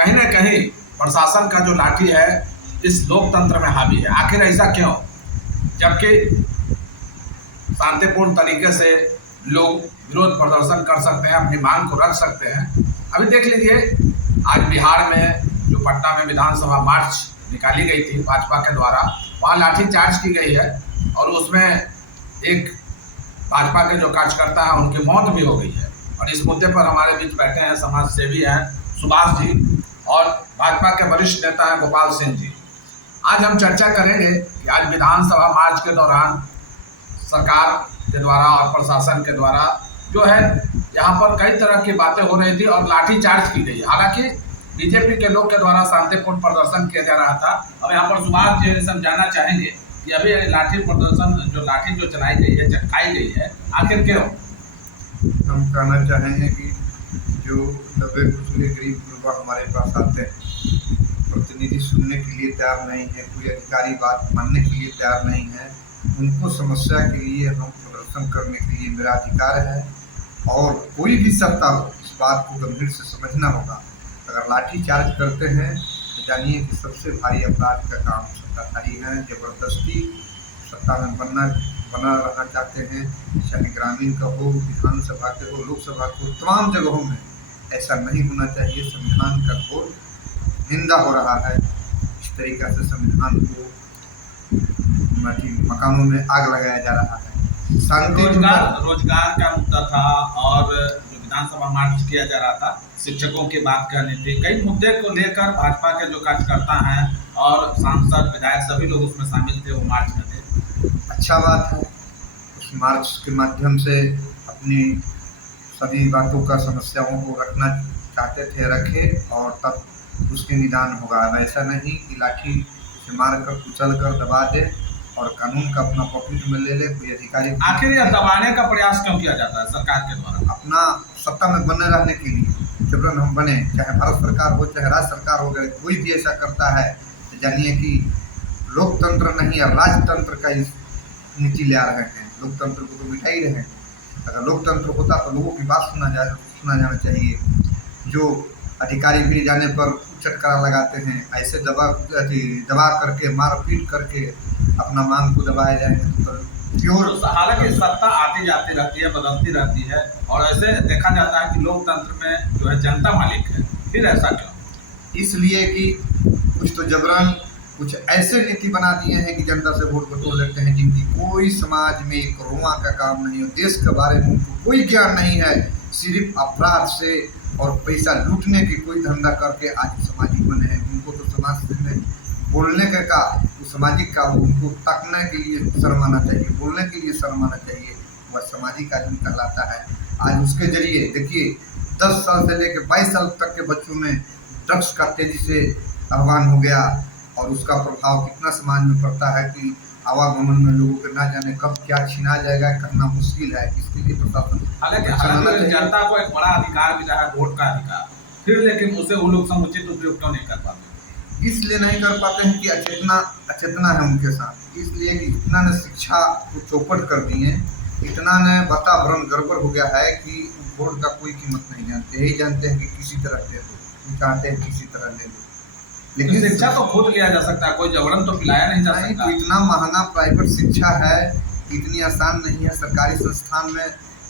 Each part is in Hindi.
कहीं ना कहीं प्रशासन का जो लाठी है इस लोकतंत्र में हावी है। आखिर ऐसा क्यों, जबकि शांतिपूर्ण तरीके से लोग विरोध प्रदर्शन कर सकते हैं, अपनी मांग को रख सकते हैं। अभी देख लीजिए, आज बिहार में जो पटना में विधानसभा मार्च निकाली गई थी भाजपा के द्वारा, वहाँ लाठीचार्ज की गई है और उसमें एक भाजपा के जो कार्यकर्ता हैं उनकी मौत भी हो गई है। और इस मुद्दे पर हमारे बीच बैठे हैं समाज सेवी हैं सुभाष जी और भाजपा के वरिष्ठ नेता हैं गोपाल सिंह जी। आज हम चर्चा करेंगे कि आज विधानसभा मार्च के दौरान सरकार के द्वारा और प्रशासन के द्वारा जो है यहाँ पर कई तरह की बातें हो रही थी और लाठीचार्ज की गई। हालांकि बीजेपी के लोग के द्वारा शांतिपूर्ण प्रदर्शन किया जा रहा था। अब यहाँ पर सुभाष जी से हम जानना चाहेंगे कि अभी लाठी प्रदर्शन जो लाठी जो चलाई गई है, चटकाई गई है, आखिर क्यों? हम कहना चाहेंगे कि जो दबे कुचले गरीब गुरबा हमारे पास आते हैं, प्रतिनिधि सुनने के लिए तैयार नहीं है, कोई अधिकारी बात मानने के लिए तैयार नहीं है, उनको समस्या के लिए हम प्रदर्शन करने के लिए मेरा अधिकार है। और कोई भी सत्ता हो, इस बात को गंभीर से समझना होगा। अगर लाठी चार्ज करते हैं तो जानिए कि सबसे भारी अपराध का काम सत्ताधारी है। जबरदस्ती सत्ता में बना रहना चाहते हैं, चाहे ग्रामीण का हो, विधानसभा के हो, लोकसभा के हो, तमाम जगहों में ऐसा नहीं होना चाहिए। संविधान का घोर निंदा हो रहा है। इस तरीक़ा से संविधान को मकानों में आग लगाया जा रहा है। रोजगार का मुद्दा था और जो विधानसभा मार्च किया जा रहा था, शिक्षकों की बात करनी थी। कई मुद्दे को लेकर भाजपा के जो कार्यकर्ता हैं और सांसद विधायक सभी लोग उसमें शामिल थे, वो मार्च में थे। अच्छा बात है, उस मार्च के माध्यम से अपनी सभी बातों का, समस्याओं को रखना चाहते थे, रखे और तब उसके निदान होगा। ऐसा नहीं कि लाठी से मार कर, कुचल कर, दबा दे और कानून का अपना पॉकेट में ले ले कोई अधिकारी। आखिर यह दबाने का प्रयास क्यों किया जाता है सरकार के द्वारा? अपना सत्ता में बने रहने के लिए जबरन हम बने, चाहे भारत सरकार हो, चाहे राज्य सरकार हो, कोई भी ऐसा करता है तो जानिए कि लोकतंत्र नहीं है, राजतंत्र का नीति ले आ रहे हैं। लोकतंत्र को तो मिटा ही रहे हैं। अगर लोकतंत्र होता तो लोगों की बात सुना जाना चाहिए। जो अधिकारी भी जाने पर चटकारा लगाते हैं, ऐसे दबा करके, मार पीट करके अपना मांग को दबाया जाएगा तो प्योर। हालांकि सत्ता आती जाती रहती है, बदलती रहती है और ऐसे देखा जाता है कि लोकतंत्र में जो है जनता मालिक है, फिर ऐसा क्यों? इसलिए कि कुछ तो जबरन कुछ ऐसे नीति बना दिए हैं कि जनता से वोट बटोर लेते हैं, जिनकी कोई समाज में एक रोआ का काम नहीं हो, देश के बारे में उनको कोई ज्ञान नहीं है। सिर्फ अपराध से और पैसा लूटने की कोई धंधा करके आज सामाजिक बने हैं। उनको तो समाज में बोलने का वो सामाजिक का, उनको तकने के लिए शर्म आना चाहिए, बोलने के लिए शर्म आना चाहिए। वह सामाजिक आदमी कहलाता है। आज उसके जरिए देखिए 10 साल से लेकर 22 साल तक के बच्चों में ड्रग्स का तेजी से आह्वान हो गया और उसका प्रभाव कितना समाज में पड़ता है कि आवागमन में लोगों के ना जाने कब क्या छिना जाएगा कहना मुश्किल है। इसके लिए प्रशासन, हालांकि जनता को एक बड़ा अधिकार मिला है, वोट का अधिकार, फिर लेकिन उसे वो लोग समुचित उपयोग क्यों नहीं कर पाते? इसलिए नहीं कर पाते हैं कि अचेतना है उनके साथ। इसलिए कि इतना ने शिक्षा को चौपट कर दिए, इतना ने वातावरण गड़बड़ हो गया है कि वोट का कोई कीमत नहीं जानते। यही जानते हैं कि किसी तरह ले लो, चाहते हैं किसी तरह ले लो। लेकिन शिक्षा तो खुद लिया जा सकता है, कोई जबरन तो पिलाया नहीं जा सकता। इतना महंगा प्राइवेट शिक्षा है, इतनी आसान नहीं है। सरकारी संस्थान में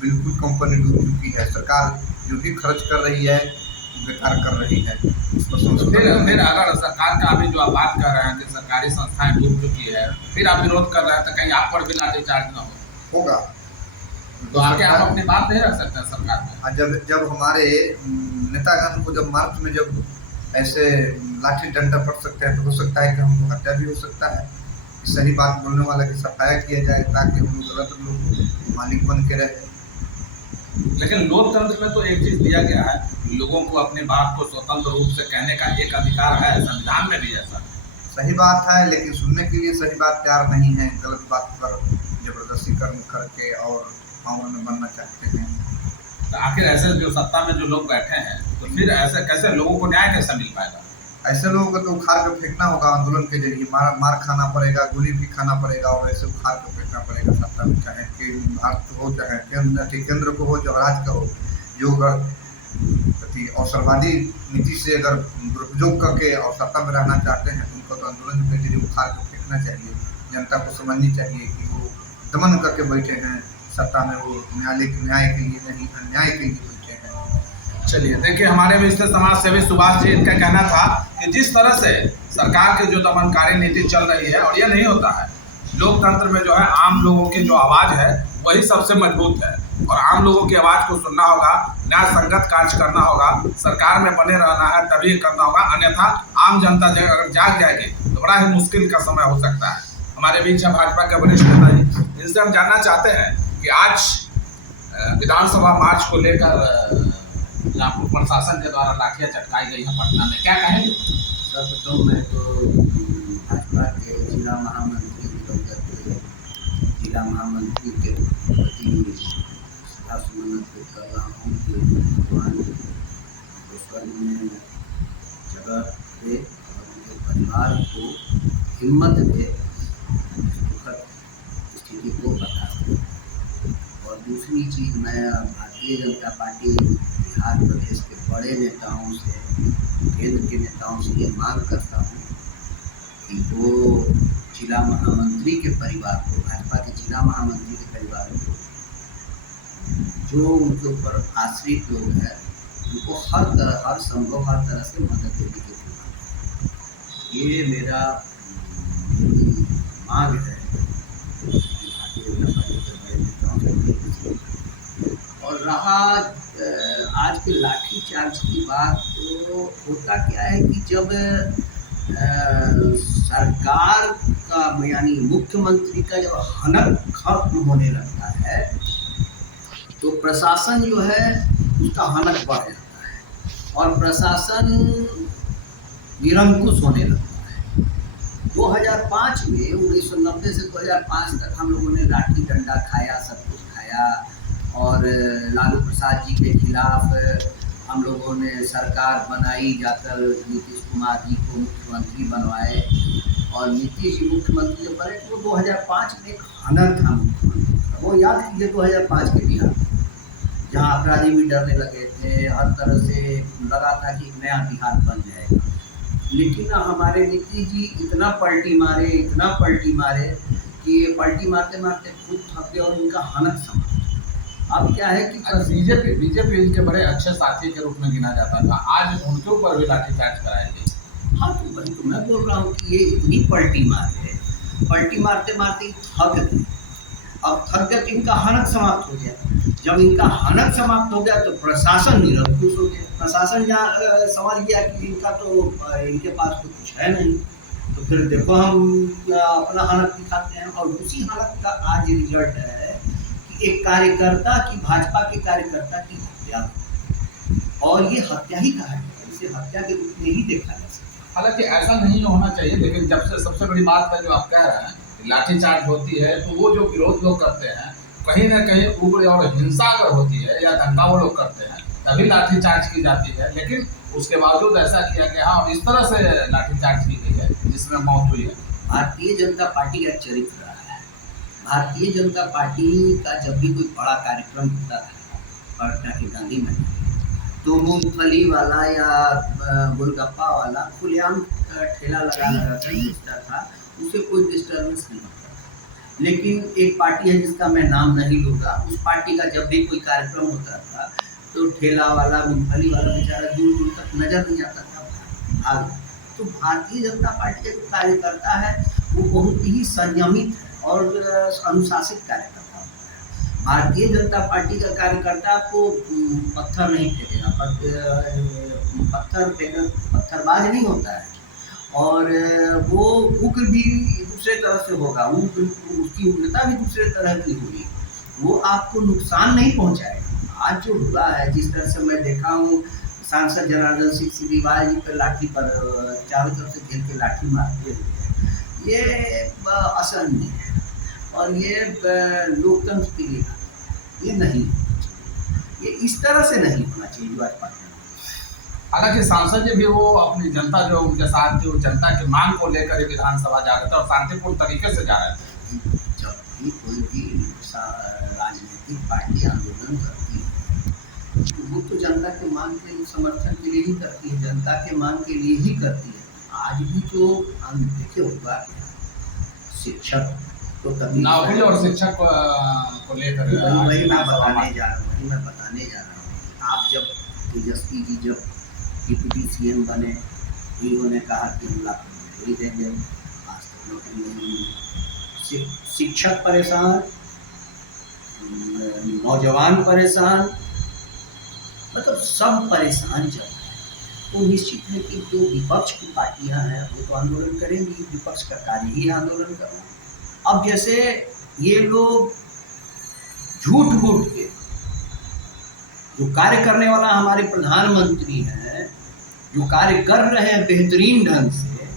बिल्कुल कंपनी डूब चुकी है। सरकार जो भी खर्च कर रही है बेकार कर रही है। फिर अगर सरकार का अभी जो आप बात कर रहे हैं कि सरकारी संस्थाएं डूब चुकी है, फिर आप विरोध कर रहे हैं, तो कहीं आप पर भी लाठीचार्ज न होगा तो आगे हम अपनी बात नहीं रख सकते सरकार में। जब हमारे नेतागण को जब मार्च में जब ऐसे लाठी डंडा पड़ सकते हैं तो हो सकता है कि हमको हत्या भी हो सकता है। सही बात बोलने वाला की सफाया किया जाए ताकि हम गलत लोग मालिक बन के रहे। लेकिन लोकतंत्र में तो एक चीज दिया गया है, लोगों को अपनी बात को स्वतंत्र रूप से कहने का एक अधिकार है, संविधान में भी ऐसा। सही बात है, लेकिन सुनने के लिए सही बात तैयार नहीं है। गलत बात पर जबरदस्ती कर्म करके और मामले में बनना चाहते हैं। तो आखिर ऐसे जो सत्ता में जो लोग बैठे हैं, तो फिर ऐसे कैसे लोगों को न्याय कैसे मिल पाएगा? ऐसे लोगों को तो उखाड़ कर फेंकना होगा। आंदोलन के जरिए मार खाना पड़ेगा, गोली भी खाना पड़ेगा और ऐसे उखाड़ कर फेंकना पड़ेगा सत्ता में, चाहे कि भारत हो, चाहे केंद्र को हो, जो राज्य का हो, जो कि अवसरवादी नीति से अगर दुरुपयोग करके और सत्ता में रहना चाहते हैं तो उनको तो आंदोलन के जरिए उखाड़ के फेंकना चाहिए। जनता को समझनी चाहिए कि वो दमन करके बैठे हैं सत्ता में, वो न्याय के लिए नहीं अन्याय के लिए बैठे हैं। चलिए देखिए, हमारे विशिष्ट समाज सेवी सुभाष जी, इनका कहना था कि जिस तरह से सरकार की जो दमनकारी नीति चल रही है, और यह नहीं होता है, लोकतंत्र में जो है आम लोगों की जो आवाज़ है वही सबसे मजबूत है, और आम लोगों की आवाज़ को सुनना होगा, न्याय संगत कार्य करना होगा, सरकार में बने रहना है तभी करना होगा, अन्यथा आम जनता अगर जाग जाएगी तो बड़ा ही मुश्किल का समय हो सकता है। हमारे बीच है भाजपा के वरिष्ठ नेता जी, इनसे हम जानना चाहते हैं कि आज विधानसभा मार्च को लेकर जहाँ प्रशासन के द्वारा लाठियाँ चटकाई गई है पटना में, क्या कहेंगे? सर्वप्रथम मैं तो भाजपा के जिला महामंत्री के प्रति श्रद्धासुमन अर्पित कर रहा हूँ कि भगवान को स्वर्ग में जगह दे और उनके परिवार को हिम्मत दे दुखद स्थिति को बता दे। और दूसरी चीज़, मैं भारतीय जनता पार्टी बिहार प्रदेश के बड़े नेताओं से, केंद्र के नेताओं से ये मांग करता हूँ कि वो जिला महामंत्री के परिवार को, भाजपा के जिला महामंत्री के परिवार को, जो उनके ऊपर आश्रित लोग हैं, उनको हर तरह से मदद देने की जरूरत है। ये मेरा मांग है भारतीय जनता पार्टी के बड़े नेताओं से। और रहा आज के लाठी चार्ज की बात, तो होता क्या है कि जब सरकार का यानी मुख्यमंत्री का जब हनक खत्म होने लगता है तो प्रशासन जो है उसका हनक बढ़ जाता है और प्रशासन निरंकुश होने लगता है। 2005 में 1990 से 2005 तक हम लोगों ने लाठी डंडा खाया, सब कुछ खाया, और लालू प्रसाद जी के खिलाफ हम लोगों ने सरकार बनाई, जाकर नीतीश कुमार जी को मुख्यमंत्री बनवाए, और नीतीश जी मुख्यमंत्री जब बने तो 2005 में एक हनक था मुख्यमंत्री का। वो याद कीजिए 2005 के बिहार, जहाँ अपराधी भी डरने लगे थे, हर तरह से लगा था कि एक नया बिहार बन जाएगा। लेकिन हमारे नीतीश जी इतना पलटी मारे कि पलटी मारते मारते खुद थक गए और इनका हनक समाप्त। अब क्या है कि बीजेपी इनके बड़े अच्छे साथी के रूप में गिना जाता था, आज उनके ऊपर भी लाठीचार्ज कराई गई। हाँ, तो वही तो मैं बोल रहा हूँ कि ये इतनी पलटी मारते मारते थक गए। अब थक गए तो इनका हनक समाप्त हो गया। जब इनका हनक समाप्त हो गया तो प्रशासन निरंकुश हो गया। प्रशासन जहाँ समझ गया कि इनका तो इनके पास तो कुछ है नहीं, तो फिर देखो हम अपना हनक दिखाते हैं। और उसी हनक का आज रिजल्ट है कि एक कार्यकर्ता की, भाजपा के कार्यकर्ता की हत्या, और ये हत्या ही कहा जाए, इसे हत्या के रूप में ही देखा जा सकता है। हालांकि ऐसा नहीं होना चाहिए, लेकिन जब से सबसे बड़ी बात है जो आप कह रहे हैं लाठीचार्ज होती है, तो वो जो विरोध लोग करते हैं कहीं ना कहीं उग्र और हिंसा अगर होती है या दंगा वो लोग करते हैं तभी लाठीचार्ज की जाती है, लेकिन उसके बावजूद ऐसा किया गया और इस तरह से लाठीचार्ज की गई है जिसमें मौत हुई है। भारतीय जनता पार्टी का चरित्र रहा है। भारतीय जनता पार्टी का जब भी कोई बड़ा कार्यक्रम होता था पटना के गांधी मैदान, तो मूंगफली वाला या गोलगप्पा वाला खुलेआम ठेला लगा कर बेचता था, उसे कोई डिस्टर्बेंस नहीं होता था। लेकिन एक पार्टी है जिसका मैं नाम नहीं लूँगा, उस पार्टी का जब भी कोई कार्यक्रम होता था तो ठेला वाला, मूंगफली वाला बेचारा दूर दूर तक नजर नहीं आता था, भाग। तो भारतीय जनता पार्टी का जो कार्यकर्ता है वो बहुत ही संयमित है और अनुशासित कार्यकर्ता होता है। भारतीय जनता पार्टी का कार्यकर्ता को पत्थर नहीं फेंकेगा, पत्थरबाज नहीं होता है, और वो उग्र भी दूसरे तरह से होगा, उसकी उग्रता भी दूसरे तरह की होगी, वो आपको नुकसान नहीं पहुंचाएगा। आज जो हुआ है, जिस तरह से मैं देखा हूँ, सांसद जनार्दन सिंह सिग्रीवाल जी पर लाठी पर चारों तरफ से घेर के लाठी मारते हुए, ये असहनीय है और ये लोकतंत्र के लिए ये नहीं, ये इस तरह से नहीं होना चाहिए जो आज पार्टी। हालांकि सांसद जी भी वो अपनी जनता जो उनके साथ थी, वो जनता की मांग को लेकर विधानसभा जा रहे थे और शांतिपूर्ण तरीके से जा रहे थे। जब भी कोई भी राजनीतिक पार्टी आंदोलन करती है तो वो तो जनता के मांग के समर्थन के लिए ही करती है, जनता के मांग के लिए ही करती है। आज भी जो हम देखे होगा शिक्षक तो तभी नौकरी और शिक्षक को लेकर वही मैं बताने जा रहा हूँ। आप जब तेजस्वी जी जब डिप्टी सीएम बने, इन्होंने कहा कि हम लाख नौकरी देंगे, आज तक नौकरी नहीं मिली। शिक्षक परेशान, नौजवान परेशान, मतलब सब परेशान चल रहे हैं। तो निश्चित है कि जो विपक्ष की पार्टियां हैं वो तो आंदोलन करेंगी, विपक्ष का कार्य ही आंदोलन करना। अब जैसे ये लोग झूठ मूठ के जो कार्य करने वाला हमारे प्रधानमंत्री हैं, जो कार्य कर रहे हैं बेहतरीन ढंग से,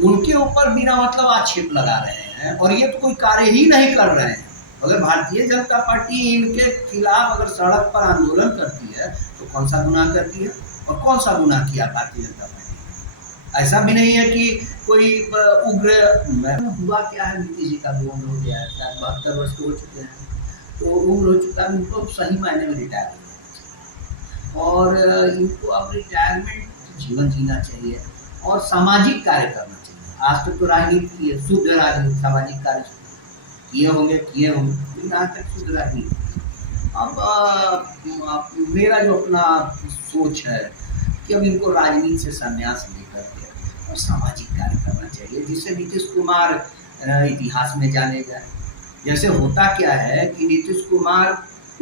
उनके ऊपर बिना मतलब आक्षेप लगा रहे हैं और ये तो कोई कार्य ही नहीं कर रहे हैं। अगर भारतीय जनता पार्टी इनके खिलाफ अगर सड़क पर आंदोलन करती है तो कौन सा गुनाह करती है और कौन सा गुनाह किया भारतीय जनता पार्टी? ऐसा भी नहीं है कि कोई उग्र हुआ क्या है। नीतीश जी का भी उम्र हो गया है, 72 वर्ष के हो चुके हैं, तो उम्र हो चुका है, उनको सही मायने में रिटायर होना चाहिए और इनको अब रिटायरमेंट जीवन जीना चाहिए और सामाजिक कार्य करना चाहिए। आज तक तो राजनीति की है, शुद्ध राजनीति, सामाजिक कार्य किए होंगे, लेकिन आज तक शुद्ध राजनीति। अब मेरा जो अपना सोच है कि अब इनको राजनीति से संन्यास लेकर के और सामाजिक कार्य करना चाहिए, जिससे नीतीश कुमार इतिहास में जाने जाए। जैसे होता क्या है कि नीतीश कुमार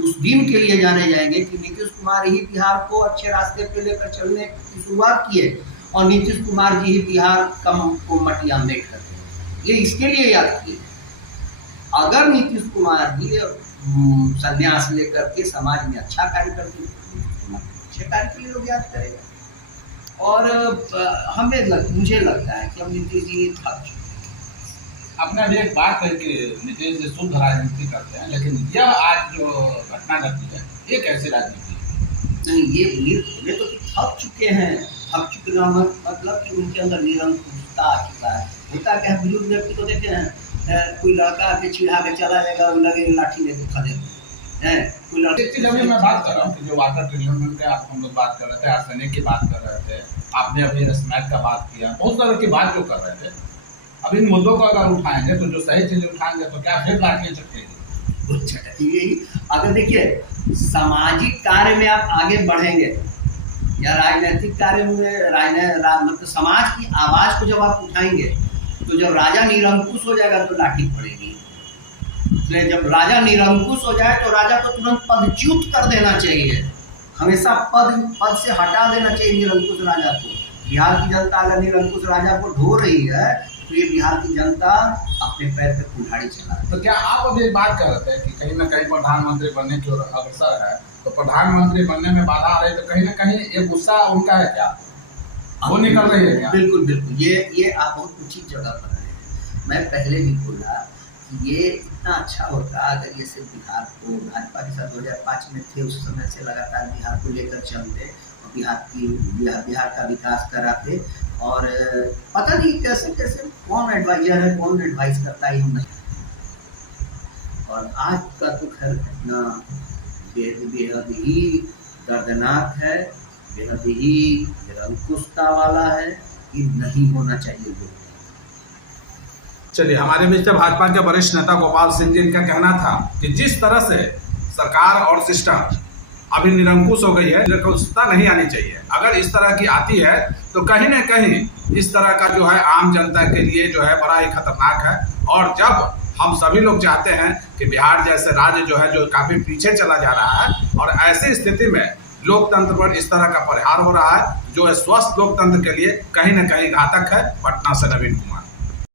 उस दिन के लिए जाने जाएंगे कि नीतीश कुमार ही बिहार को अच्छे रास्ते पे लेकर चलने की शुरुआत किए और नीतीश कुमार जी ही बिहार को मटिया मेट करते हैं। ये इसके लिए याद किए। अगर नीतीश कुमार जी संन्यास लेकर के समाज में अच्छा कार्य करते हैं, अच्छे कार्य के लिए लोग याद करेगा। और मुझे लगता है कि अब नीतीश जी थक चुके हैं। आपने अभी एक बात कही कि नीतीश जी शुद्ध राजनीति करते हैं, लेकिन यह आज जो घटना घटी है ये कैसी राजनीति है? नहीं, ये तो थक चुके हैं। थक चुके का मतलब कि उनके अंदर निरंकुशता आ चुका है। होता क्या है, बुजुर्ग व्यक्ति को देखे हैं, कोई लड़का आके चिढ़ा के चला जाएगा, लगे लाठी लेके खड़े हैं। कोई लड़के एक चीज अभी मैं बात कर रहा हूँ कि जो वाटर ट्रीटमेंट के आप हम लोग बात कर रहे थे, आर्सेनिक की बात कर रहे थे, आपने अभी रस्मैक का बात किया, बहुत तरह की बात जो कर रहे थे। अब इन मुद्दों को अगर उठाएंगे तो जो सही चीजें उठाएंगे तो क्या फिर लाठियां चटकेगी? अगर देखिए सामाजिक कार्य में आप आगे बढ़ेंगे या राजनीतिक कार्य में मतलब समाज की आवाज को जब आप उठाएंगे तो जब राजा निरंकुश हो जाएगा तो लाठी पड़ेगी। इसलिए जब राजा निरंकुश हो जाए तो राजा को तुरंत पदच्युत कर देना चाहिए, हमेशा पद से हटा देना चाहिए निरंकुश राजा को। बिहार की जनता अगर निरंकुश राजा को ढो रही है तो ये बिहार की जनता अपने पैर पे कुल्हाड़ी चला रही है। तो क्या आप अभी बात कर रहे थे कि कहीं ना कहीं प्रधानमंत्री बनने की ओर अग्रसर है, तो प्रधानमंत्री बनने में बाधा आ रही है, तो कहीं ना कहीं ये गुस्सा उनका है क्या, वो निकल रही है क्या? बिल्कुल बिल्कुल, ये आप बहुत उचित जगह पर हैं। मैं पहले भी बोला कि ये इतना अच्छा होता अगर ये सिर्फ बिहार को, भाजपा के साथ 2005 में थे उस समय से लगातार बिहार को लेकर चलते और बिहार का विकास कराते। और पता नहीं कैसे कैसे कौन एडवाइजर है, कौन एडवाइस करता है, हम नहीं। और आज का तो खैर घटना बेहद ही दर्दनाक है, बेहद ही निरंकुशता वाला है, ये नहीं होना चाहिए। चलिए, हमारे बीच में भाजपा के वरिष्ठ नेता गोपाल सिंह जी, इनका कहना था कि जिस तरह से सरकार और सिस्टम अभी निरंकुश हो गई है, निरंकुशता नहीं आनी चाहिए। अगर इस तरह की आती है तो कहीं न कहीं इस तरह का जो है आम जनता के लिए जो है बड़ा ही खतरनाक है। और जब हम सभी लोग चाहते हैं कि बिहार जैसे राज्य जो है जो काफी पीछे चला जा रहा है, और ऐसी स्थिति में लोकतंत्र पर इस तरह का प्रहार हो रहा है जो स्वस्थ लोकतंत्र के लिए कहीं न कहीं घातक है। पटना से नवीन कुमार।